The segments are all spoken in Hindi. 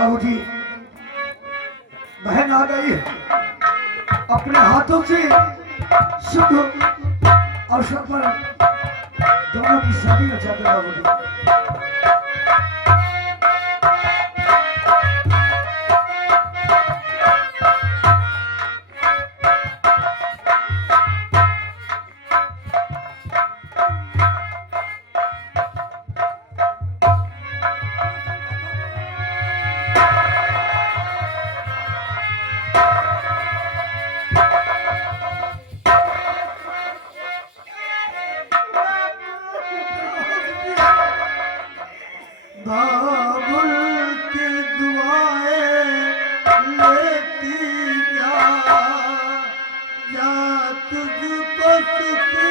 बाबूजी बहन आ गई है, अपने हाथों से शुभ अवसर पर दोनों की शादी रचाते बाबूजी। बाबुल की दुआएं लेती जा तुझको सुखी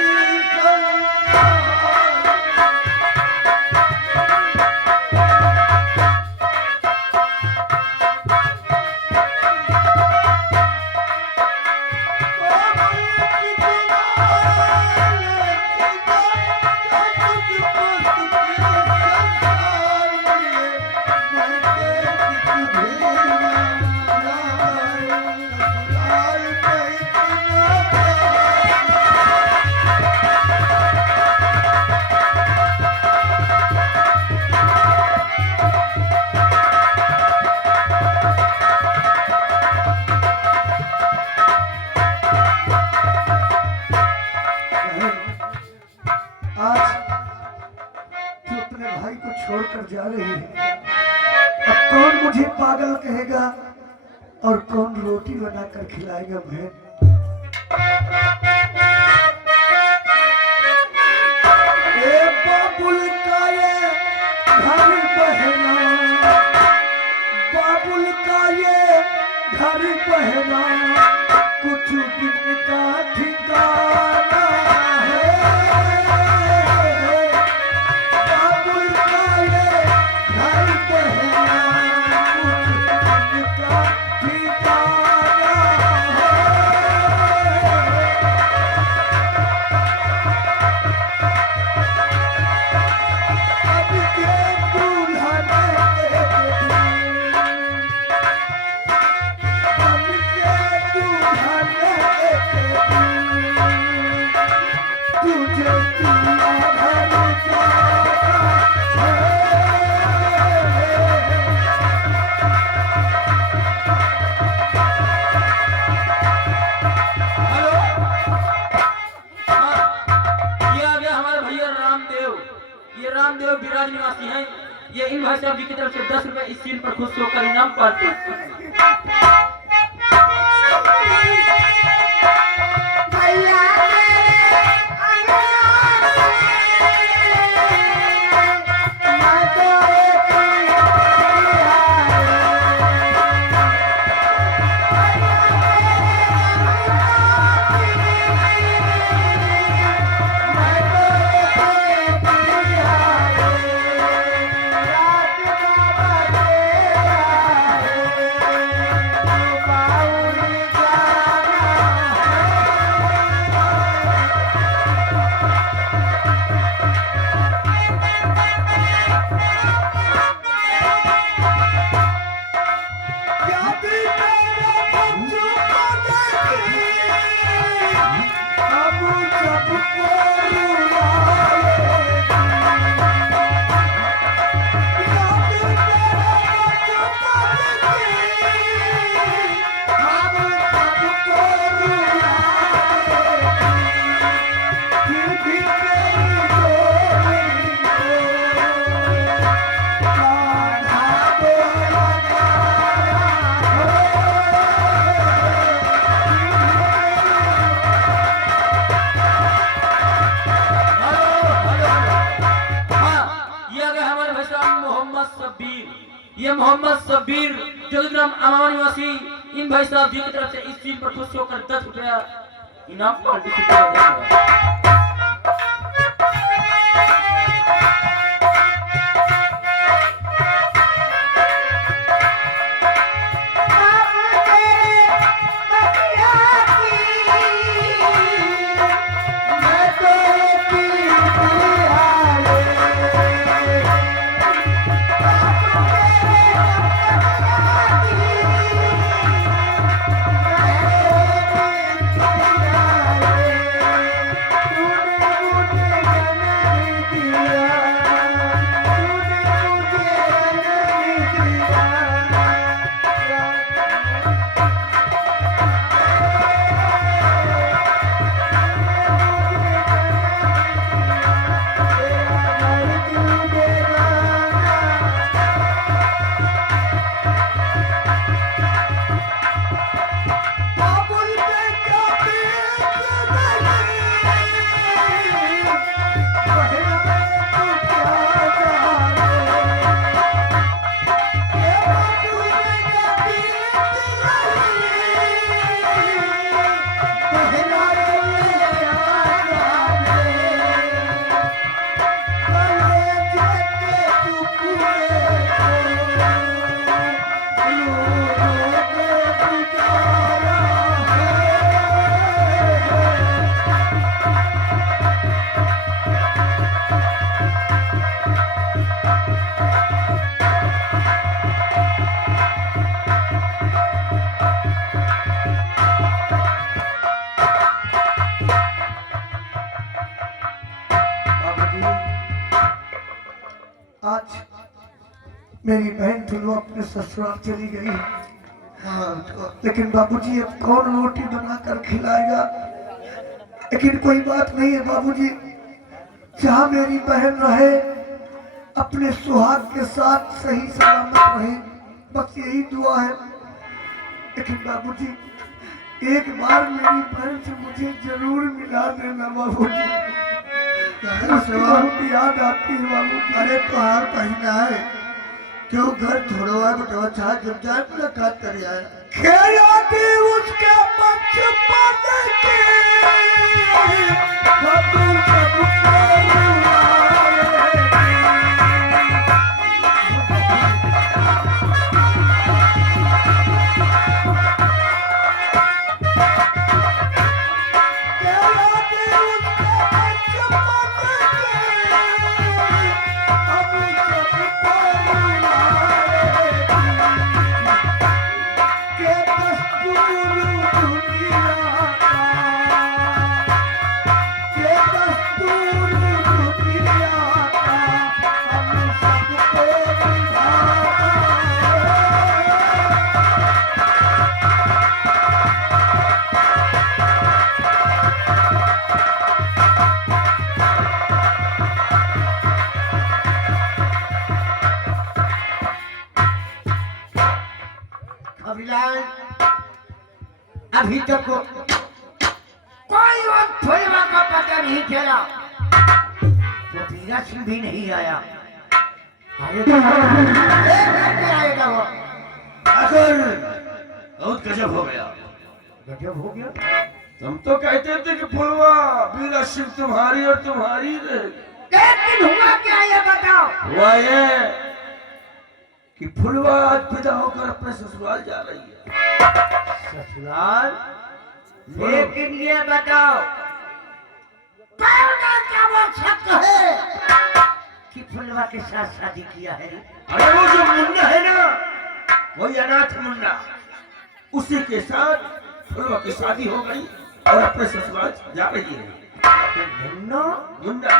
छोड़कर जा रही है। अब कौन मुझे पागल कहेगा और कौन रोटी बनाकर खिलाएगा बहन। बाबुल का ये घर बहना, बाबुल का ये घर बहना कुछ दिन का ठिकाना है। रामदेव विराज निवासी हैं। ये इन भाई साहब जी की तरफ से 10 रुपए इस सीन पर खुश होकर इनाम पाते हैं। ये मोहम्मद सबीर जोगिराम अमामा निवासी इन भाई साहब जी की तरफ से इस सीन पर खुश होकर 10 रुपया इनाम पार्टी को देंगे। मेरी बहन थी वो अपने ससुराल चली गई। हाँ, लेकिन बाबूजी अब कौन रोटी बनाकर खिलाएगा। लेकिन कोई बात नहीं है बाबूजी, जहाँ मेरी बहन रहे अपने सुहाग के साथ सही सलामत रहे, बस यही दुआ है। लेकिन बाबूजी एक बार मेरी बहन से मुझे जरूर मिला देना बाबूजी, उसकी बहुत याद आती है बाबूजी। अरे त्योहार पहना है क्यों घर छोड़ो है बटवा छा जब जाए मुलाकात कर आए। खेलाती उसके बचपन की बाबू सबको अभिलाष अभी तक कोई वक्त फुलवा का पता नहीं चला, तो पीरा सिंह भी नहीं आया। अरे कैसे आएगा वो? आखिर बहुत गजब हो गया। गजब हो गया। तुम तो कहते थे कि फुलवा बीरा सिंह तुम्हारी और तुम्हारी रहेगी। लेकिन हुआ क्या ये बताओ। हुआ ये कि फुलवा आज विदा होकर अपने ससुराल जा रही है। ससुराल? लेकिन ये बताओ पहला क्या वो शक है कि फुलवा के साथ शादी किया है? अरे वो जो मुन्ना है ना, वही अनाथ मुन्ना, उसी के साथ फुलवा की शादी हो गई और अपने ससुराल जा रही है। मुन्ना मुन्ना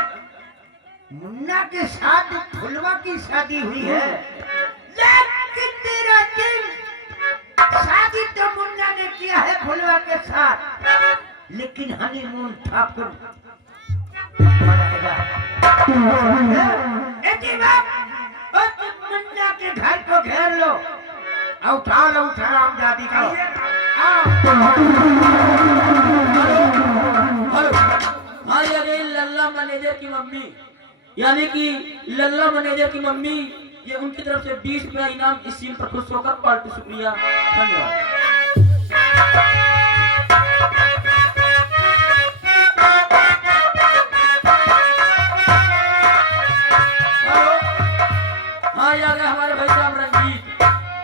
मुन्ना के साथ फुलवा की शादी हुई है। लेकिन मेरा दिल, शादी तो मुन्ना ने किया है फुलवा के साथ, लेकिन हनीमून ठाकुर मनाएगा। मुन्ना के घर को घेर लो, उठा लो राम दादी को। हाँ यानी लल्ला मैनेजर की मम्मी, यानी कि लल्ला मैनेजर की मम्मी, ये उनकी तरफ से 20 रुपया इनाम इस सीन पर खुश होकर पार्टी शुक्रिया, धन्यवाद। हाँ ये आ गए हमारे भाई साहब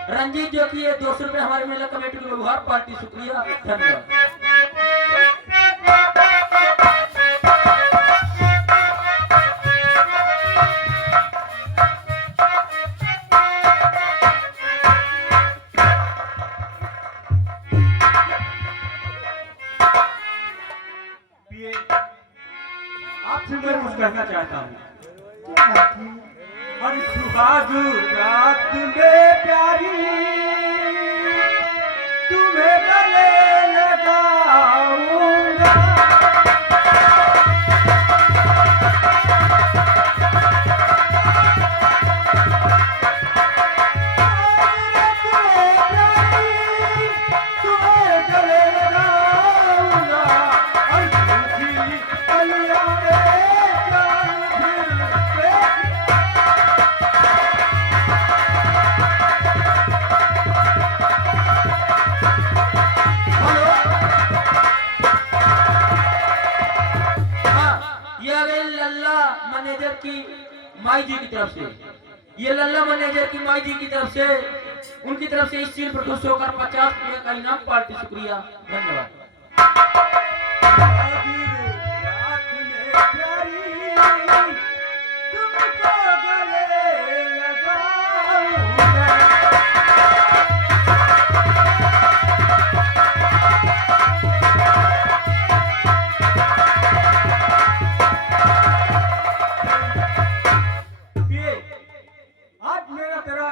रंजीत जो कि ये 200 रुपये हमारे मेला कमेटी को व्यवहार पार्टी शुक्रिया, धन्यवाद। आपसे मैं कुछ कहना चाहता हूँ। और सुहाग रात में प्यारी तुम्हें गले लगाऊंगा। तुम्हें गले लगाऊंगा और झूठी कलियां मैनेजर की माई जी की तरफ से, ये लल्ला मैनेजर की माई जी की तरफ से, उनकी तरफ से इस सीन पर खुश होकर 50 रुपये का इनाम पार्टी शुक्रिया, धन्यवाद। आज मेरा तेरा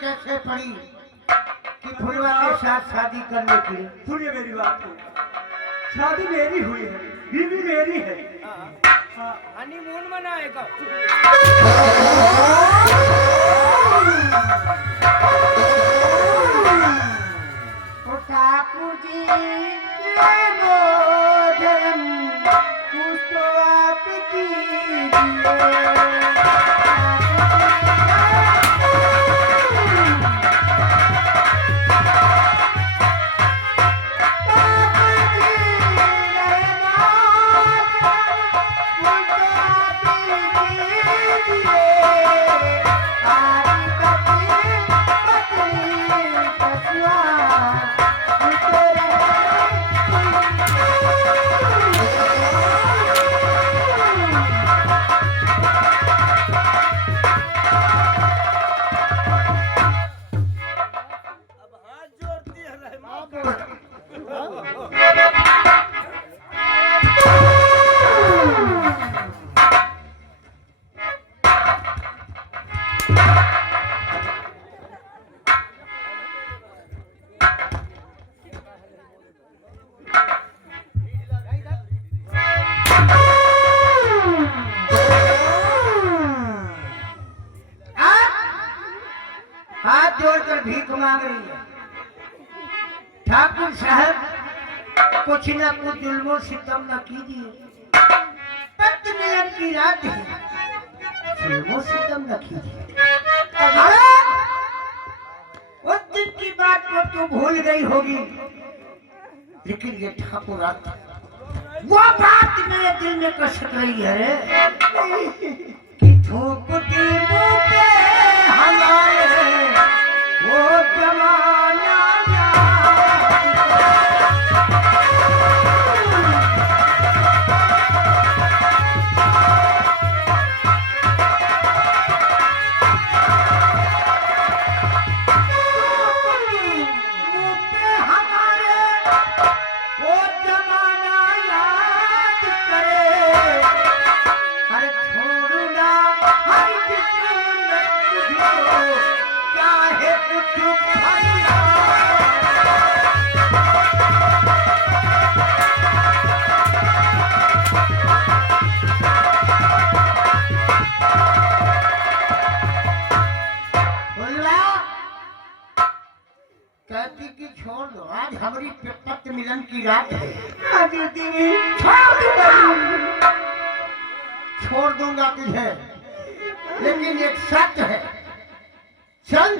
कैसे पड़ी कि फुलवा के साथ शादी करने की? सुनिए मेरी बात को, शादी मेरी हुई है, बीवी मेरी है। हनीमून मनाएगा। ठाकुर जी के मोदन कुछ तो आप कीजिए। हाथ जोड़कर भीख मांग रही है। ठाकुर साहब कुछ न कुछ जुल्मों सितम न कीजिए। पत्र मिलन की रात है, जुल्मों सितम न कीजिए। अरे उस दिन की बात को तू भूल गई होगी, लेकिन ये ठाकुर रात वो बात मेरे दिल में कसक रही है कि थूकती मुंह पे हमारे वो जमाना कहती कि छोड़ दो, आज हमारी पत्र मिलन की रात है। छोड़ दूंगा तुझे, लेकिन एक शर्त है। चल,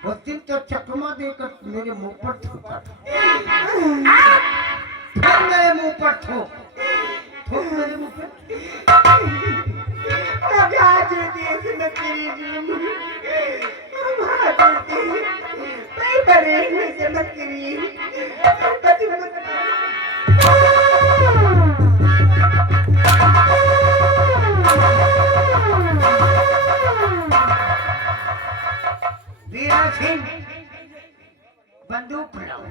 उस दिन तो चकमा देकर मेरे मुंह पर थूका, फिर मेरे मुंह पर थूक मेरे मुंह पर। वीरा सिंह बंदूक फुलाओ।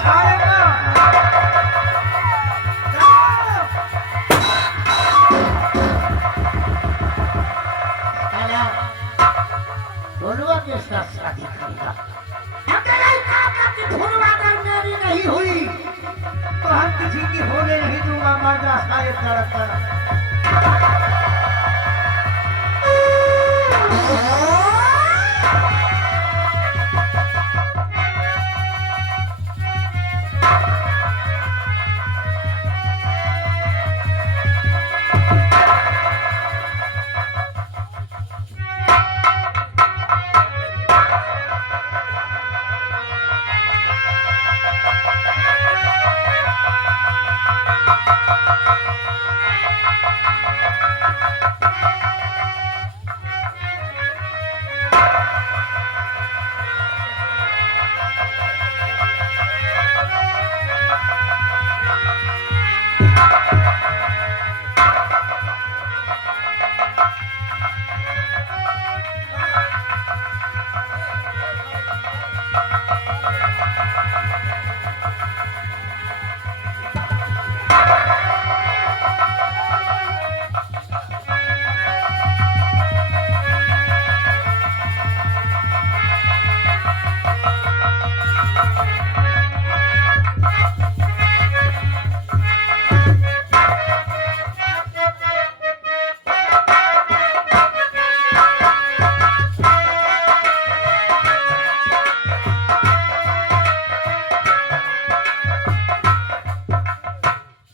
सारे का साला फुलवा के साथ शादी करेगा। अगर ऐसा कि फुलवा अगर मेरी नहीं हुई तो हम किसी की होने नहीं दूंगा। मर्दा सारे तरफ तरफ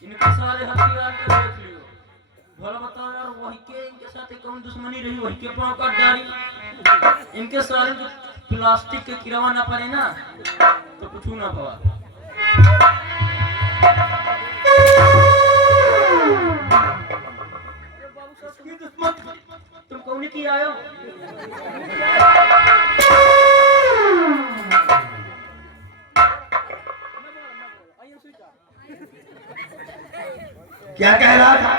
इनके सारे हथियार को देख लियो। भला बताओ यार, वही के इनके साथ एक कौन दुश्मनी रही, वही के पांव काट डाली। इनके सारे जो प्लास्टिक के किरवा ना पड़े ना तो कुछ ना पवा। तुम कौन की आयो? क्या कह रहा था?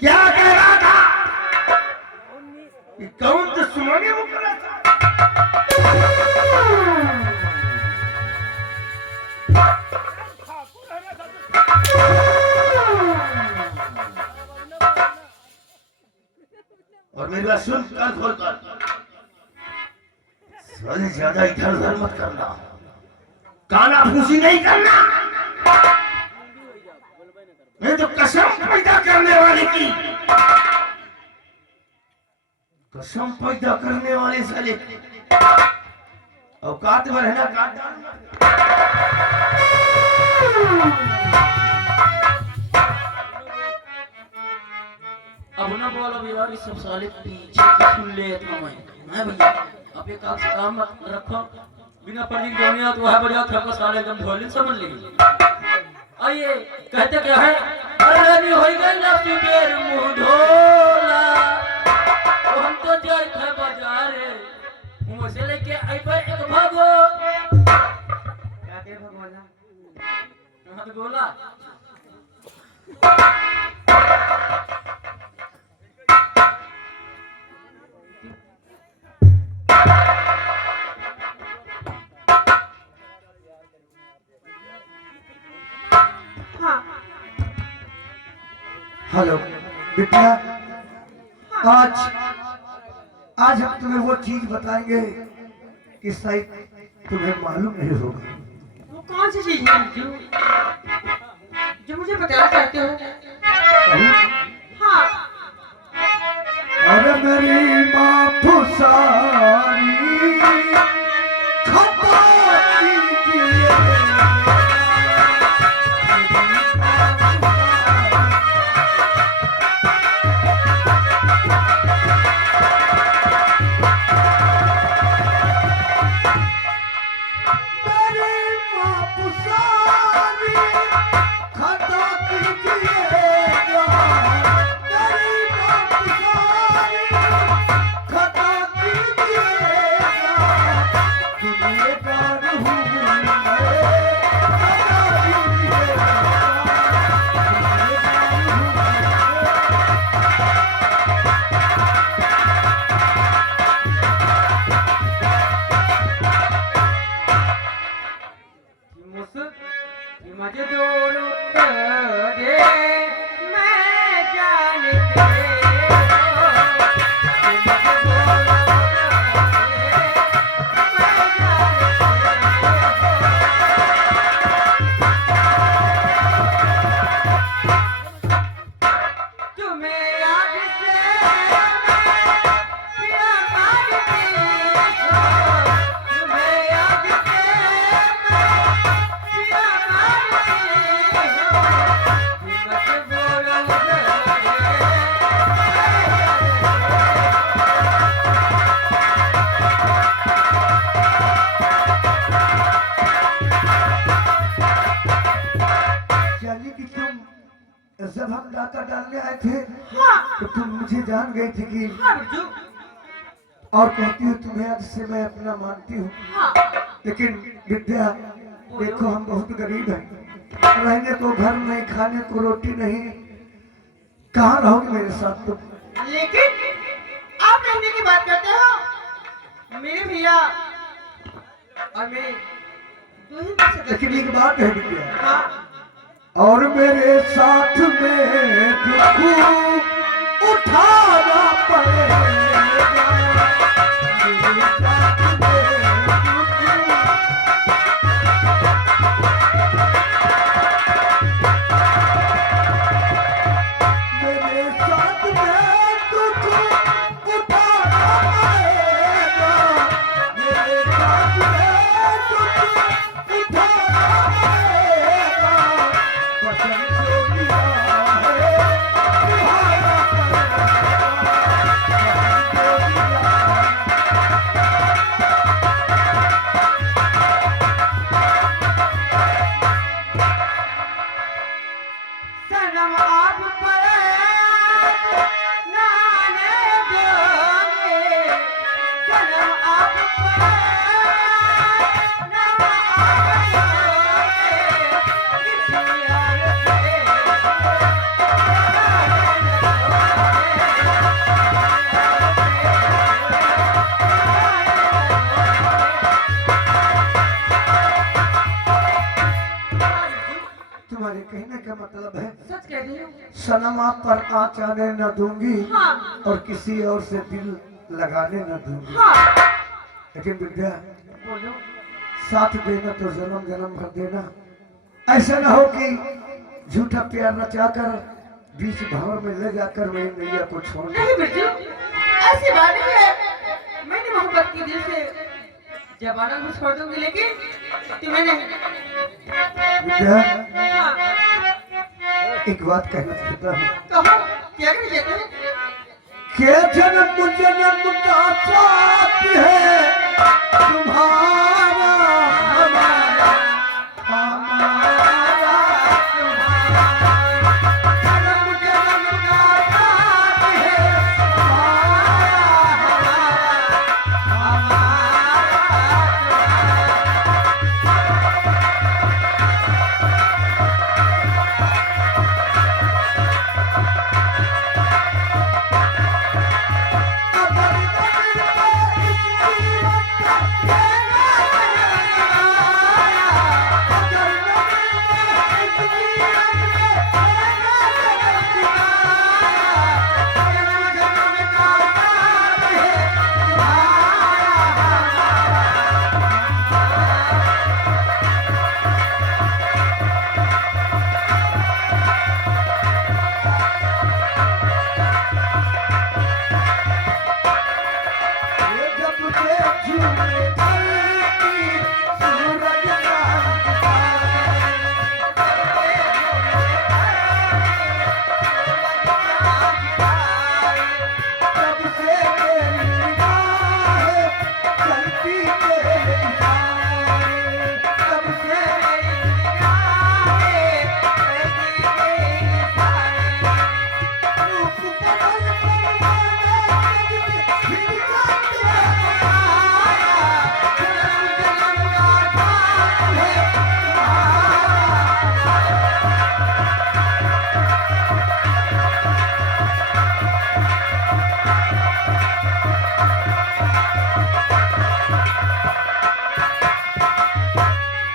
क्या कह रहा था? कि कौन दुश्मनी मुकरा था? और मेरी बात सुन, कान खोल कर। साले ज्यादा इधर उधर मत करना, काना फूसी नहीं करना। मैं तो कसम पैदा करने वाले की, कसम पैदा करने वाले साले औकात में रहना काट डालना। अब ना बोला भैया, ये सब साले पीछे की सुन ले था मैं भैया। अब ये काम से काम मत रखो, बिना पढ़ी दुनिया तो है बढ़िया था, साले एकदम ढोलिन समझ ली। आइए कहते क्या है, अरे नहीं होई गई ना सुबेर मुंह धोला, तो हम तो जाए थे बाजारे, मुंह से लेके आई पे एक भागो। क्या दे भगवाना? हाँ तो बोला हेलो बिटिया, आज आज हम तुम्हें वो चीज बताएंगे कि शायद तुम्हें मालूम नहीं होगा। वो कौन सी चीज है जो मुझे बताना चाहते हो? हाँ, अरे मेरी माँ फुसारी खपा कीजिए। मजदूर तेरे मैं जानते हो। मजदूर तुम्हें याद से पिया मारती हो। तुम्हें याद से पिया मारती हो। हिम्मत बोलो यानी कि तुम जब हम डाका डालने आए थे हाँ तो तुम मुझे जान गई थी कि हाँ बिरजू और कहती हो तुम्हें आज से मैं अपना मानती हूँ। हाँ लेकिन विद्या देखो हम बहुत गरीब हैं, रहने को घर नहीं, खाने को रोटी नहीं, कहाँ रहोगे मेरे साथ तुम? लेकिन आप रहने की बात करते हो। मेरे भैया और मैं दो ही मिल सकते लेकिन एक बात है विद्या, हाँ और मेरे साथ में दुख उठाना पड़ेगा। मेरे साथ में मेरे साथ में दुख उठाना पड़ेगा। मेरे साथ में दुख उठाना पड़ेगा। वचन जो दिया है निभाना पड़ेगा। वचन जो दिया है सनम आप पर नाने दोगे। सनम आप पर नाम आओगे। किसी यार से तुम्हारे कहने का मतलब है सच कह रही हूँ। सनम आप पर आँच आने न दूंगी हाँ और किसी और से दिल लगाने न दूंगी। हाँ लेकिन विद्या बोलो साथ देना तो जन्म जन्म भर देना। ऐसा ना हो कि झूठा प्यार रचाकर बीच भंवर में ले जाकर मेरी नैया को छोड़ दे। नहीं बिरजू ऐसी बात नहीं है। मैंने मोहब्बत की दिल से जबाना को छोड़ दूंगी लेकिन तुम्हें नहीं। विद्या हाँ, एक बात कहना चाहता हूँ कहो क्या कर लेते हो। के जन्म जन्म का साथ है तुम्हारा हमारा हमारा तुम्हारा। जन्म जन्म का साथ है तुम्हारा हमारा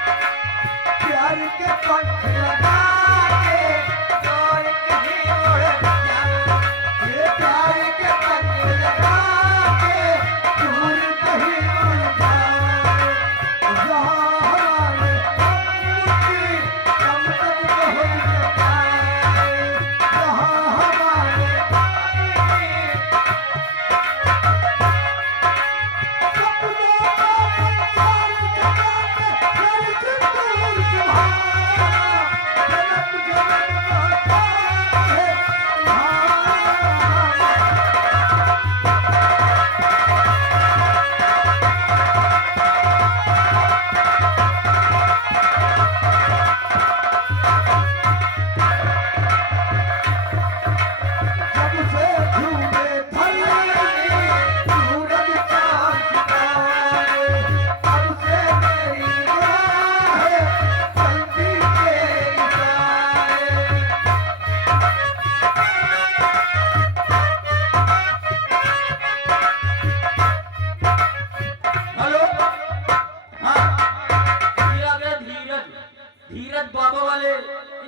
प्यार के पंख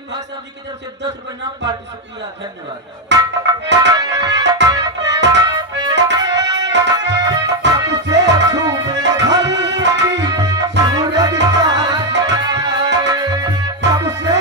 भाई साहब जी की तरफ से 10 रुपए नाम पार्टी शुक्रिया धन्यवाद। सबसे छूमे धरती सूरज का सबसे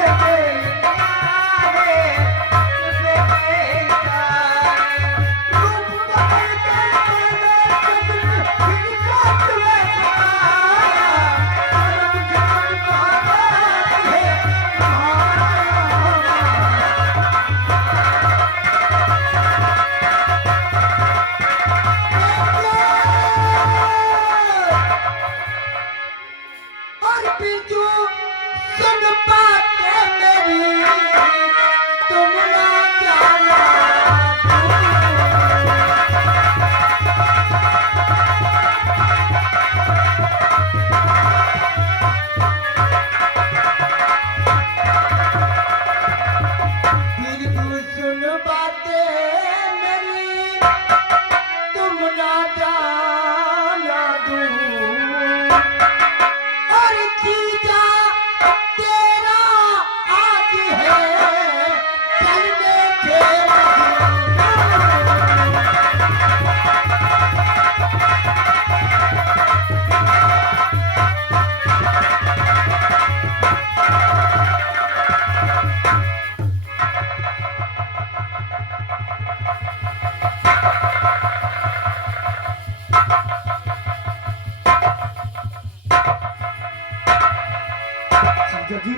जी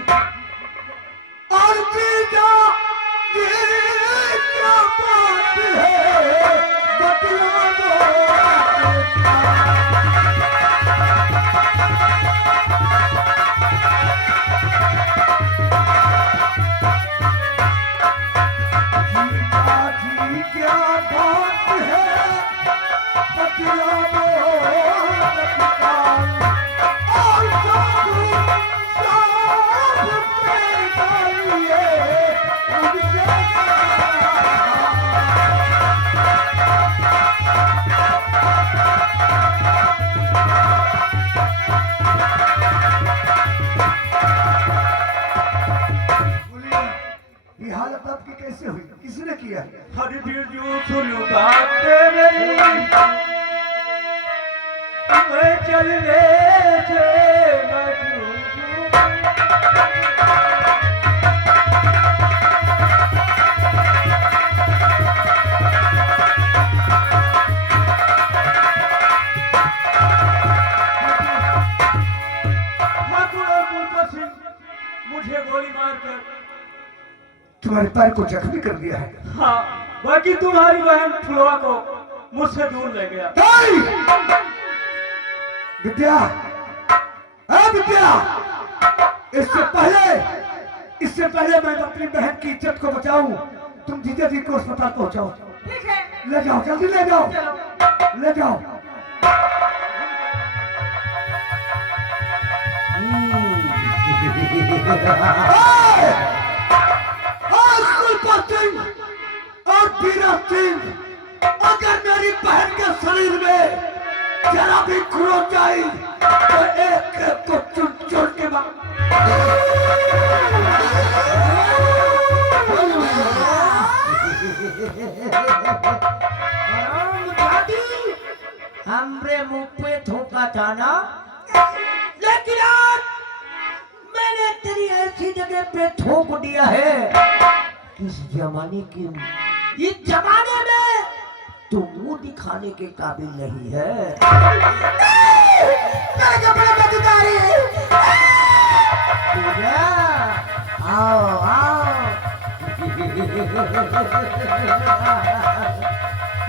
और जीजा ये क्या बात है बतला दो जीजा जी क्या बात है बतला दो ये हालत आपकी कैसे हुई? किसने किया? हरि बिरजू सुनो बात मेरी मैं चलने से मुझे गोली मारकर तुम्हारे पैर को जख्मी कर दिया है। हाँ, बाकी तुम्हारी बहन फुलवा को मुझसे दूर ले गया। विद्या, विद्या, इससे पहले मैं अपनी बहन की इज्जत को बचाऊं, तुम जीजा जी को अस्पताल पहुंचाओ। ठीक है, ले जाओ, जल्दी ले जाओ, चलो। ले जाओ। सिंह और बीरा सिंह, अगर मेरी बहन के शरीर में जरा भी खरोंच आई तो एक एक को चुन चुन के हमरे मुंह पे थूका था ना, लेकिन आज मैंने तेरी ऐसी जगह पे थूक दिया है इस जमाने की, इस जमाने में तू मुंह दिखाने के काबिल नहीं है। मेरे कपड़े में दिखाई आओ आओ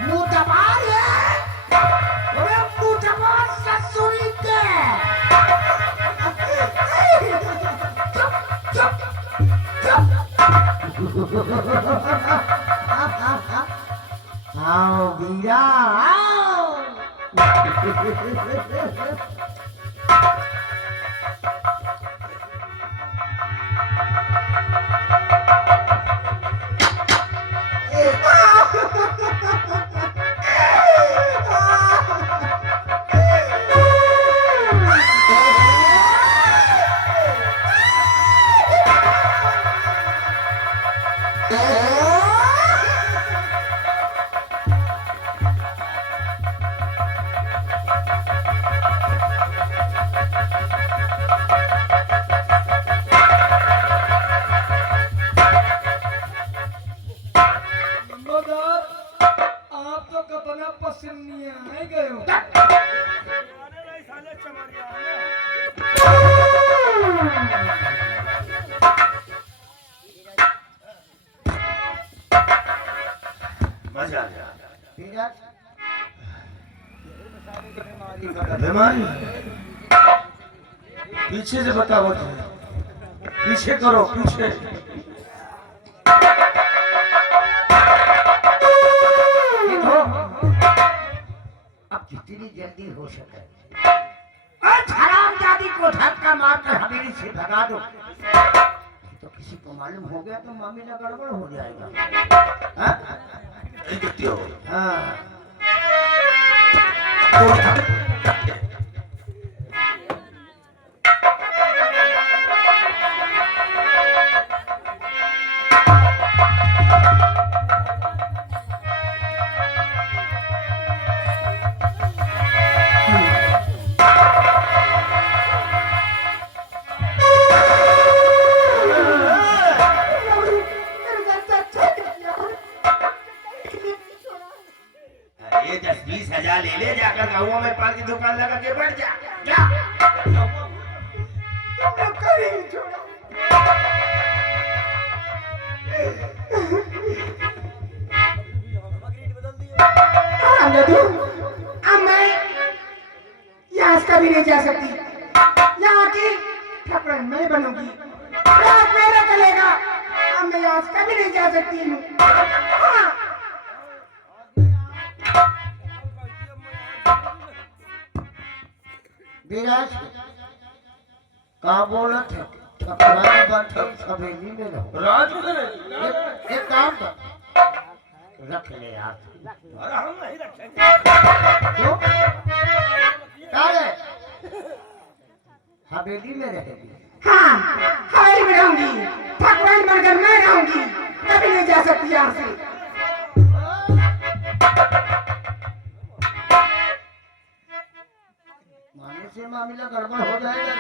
मुंह दबार है, मुंह दबार ससुरी के। चुप चुप चुप। आओ वीरा आओ। पीछे से बताओ, पीछे करो, पीछे। देखो, अब जितनी जल्दी हो सके हरामजादी को धक्का मारकर हवेली से भगा दो। तो किसी को मालूम हो गया तो मामला गड़बड़ हो जाएगा। हाँ? हाँ। ये 10-20 हजार ले ले, जाकर गाँव में पान की दुकान लगा के बैठ जा। जा। अब मैं यहाँ कभी नहीं जा सकती। यहाँ की ठकुराइन मैं बनूंगी, राज मेरा चलेगा। अब मैं यहाँ कभी नहीं जा सकती हूँ। हाँ। विराज कहा बोला था ठकुराइन बनकर हवेली में रहो। राज एक काम कर, रख ले यार। अरे हम नहीं रखेंगे। क्यों? क्या है? हवेली में रहेगी। हाँ, हवेली में रहूंगी, ठकुराइन बनकर मैं रहूंगी, कभी नहीं जा सकती यहाँ से। माने से मामला गड़बड़ हो जाएगा।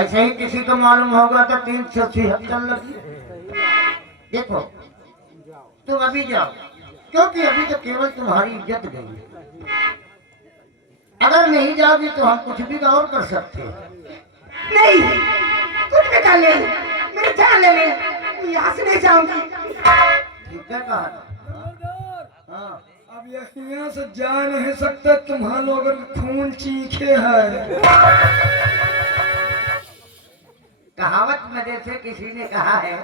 ऐसे ही किसी को मालूम होगा तो 376 लगी। देखो, तुम अभी जाओ, क्योंकि अभी तो केवल तुम्हारी इज्जत गई। अगर नहीं जाओगी तो हम कुछ भी और कर सकते हैं। नहीं, कुछ भी कर ले, मेरी जान ले ले, मैं यहाँ से नहीं जाऊंगी। ठीक है, कहा हाँ। अब यहाँ से जा नहीं सकते, तुम्हारा लोगों का खून चीखे है। कहावत में जैसे किसी ने कहा है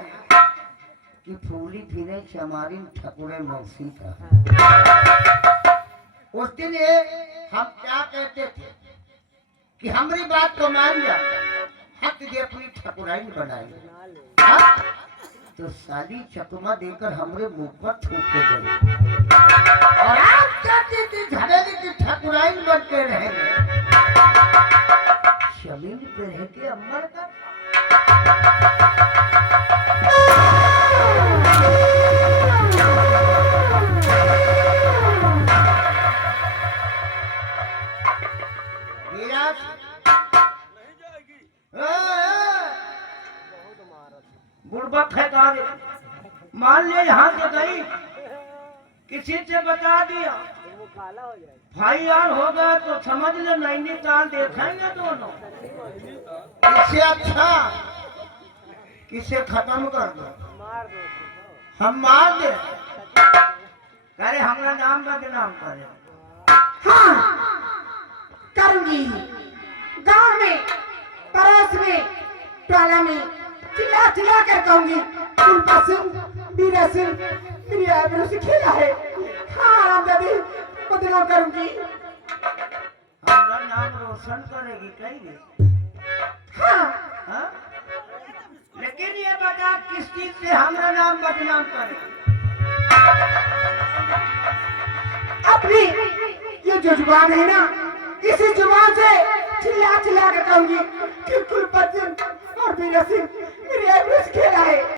कि फूली फिरे चमारिन ठकुरे मौसी का। उस दिन ये हम क्या कहते थे कि हमारी बात को मान जा, हक दे अपनी ठकुराइन बनाई। हाँ? तो साली चकमा देकर हमरे मुंह पर थूक के गई। और आप चाहते थे हवेली की ठकुराइन बन के रहेंगे, जमीन पे रह के अमर का। बुड़बक है तारे, मान ले यहाँ से गई, किसी से बता दिया, भाई यार होगा तो समझ ले नैनीताल देखेंगे दोनों। इससे अच्छा किसे खत्म कर दो, हम मार दे, करे हमारा नाम बदनाम करे। हाँ, करूंगी। गांव में, पड़ोस में, टोला में चिल्ला चिल्ला कर कहूंगी, कुलपा सिंह, बीरा सिंह मेरी आबरू से खेला है। हाँ, रामदादी बदनाम करूंगी। हमारा नाम रोशन करेगी कहीं। हाँ, हाँ? लेकिन ये बता किस चीज से हमारा नाम बदनाम करे? अपनी ये जो जुबान है ना, इसी जुबान से चिल्ला चिल्ला कर कहूंगी कि कुलपति और बीरा सिंह मेरी आबरू से खेला है।